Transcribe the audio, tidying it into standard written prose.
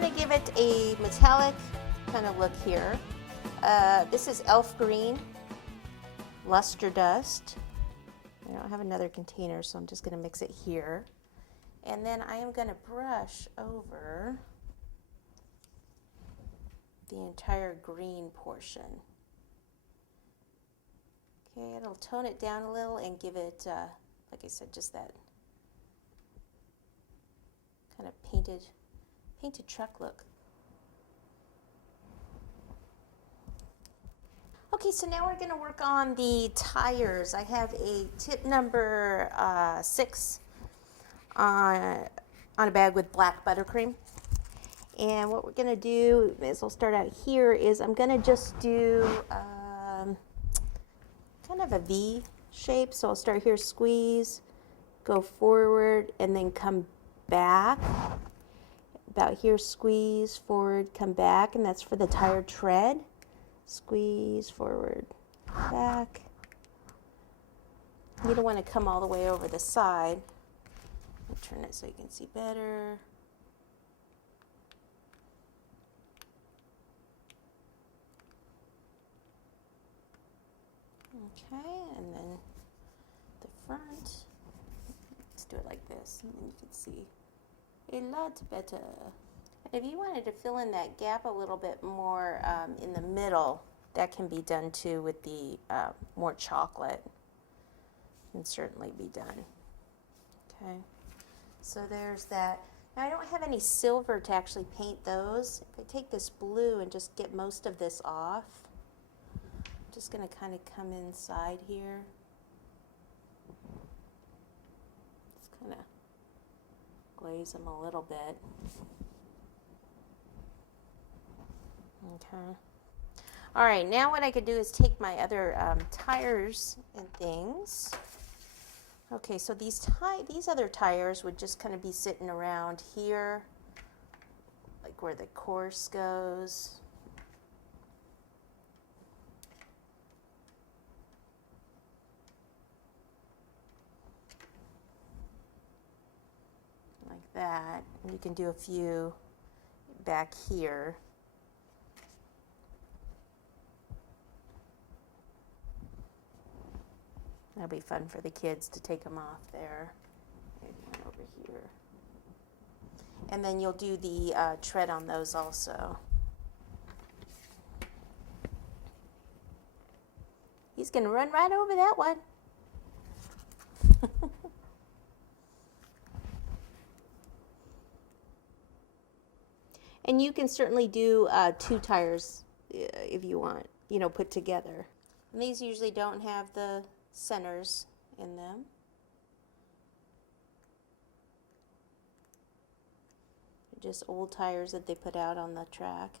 going to give it a metallic kind of look here. This is elf green, luster dust. I don't have another container, so I'm just going to mix it here. And then I am going to brush over the entire green portion. Okay, it'll tone it down a little and give it, like I said, just that kind of painted truck look. Okay, so now we're going to work on the tires. I have a tip number 6 on a bag with black buttercream. And what we're going to do, as I'll start out here, is I'm going to just do kind of a V shape. So I'll start here, squeeze, go forward, and then come back. About here, squeeze, forward, come back, and that's for the tire tread. Squeeze, forward, back. You don't want to come all the way over the side. I'll turn it so you can see better. Okay, and then the front. Let's do it like this, and then you can see a lot better. And if you wanted to fill in that gap a little bit more in the middle, that can be done too with the more chocolate. Can certainly be done. Okay, so there's that. Now I don't have any silver to actually paint those. If I take this blue and just get most of this off, I'm just going to kind of come inside here. Just kind of glaze them a little bit. Okay. All right, now what I could do is take my other tires and things. Okay, so these other tires would just kind of be sitting around here, like where the course goes. Like that. And you can do a few back here. That'll be fun for the kids to take them off there. Maybe one over here. And then you'll do the tread on those also. He's going to run right over that one. And you can certainly do 2 tires if you want, put together. And these usually don't have the centers in them. They're just old tires that they put out on the track.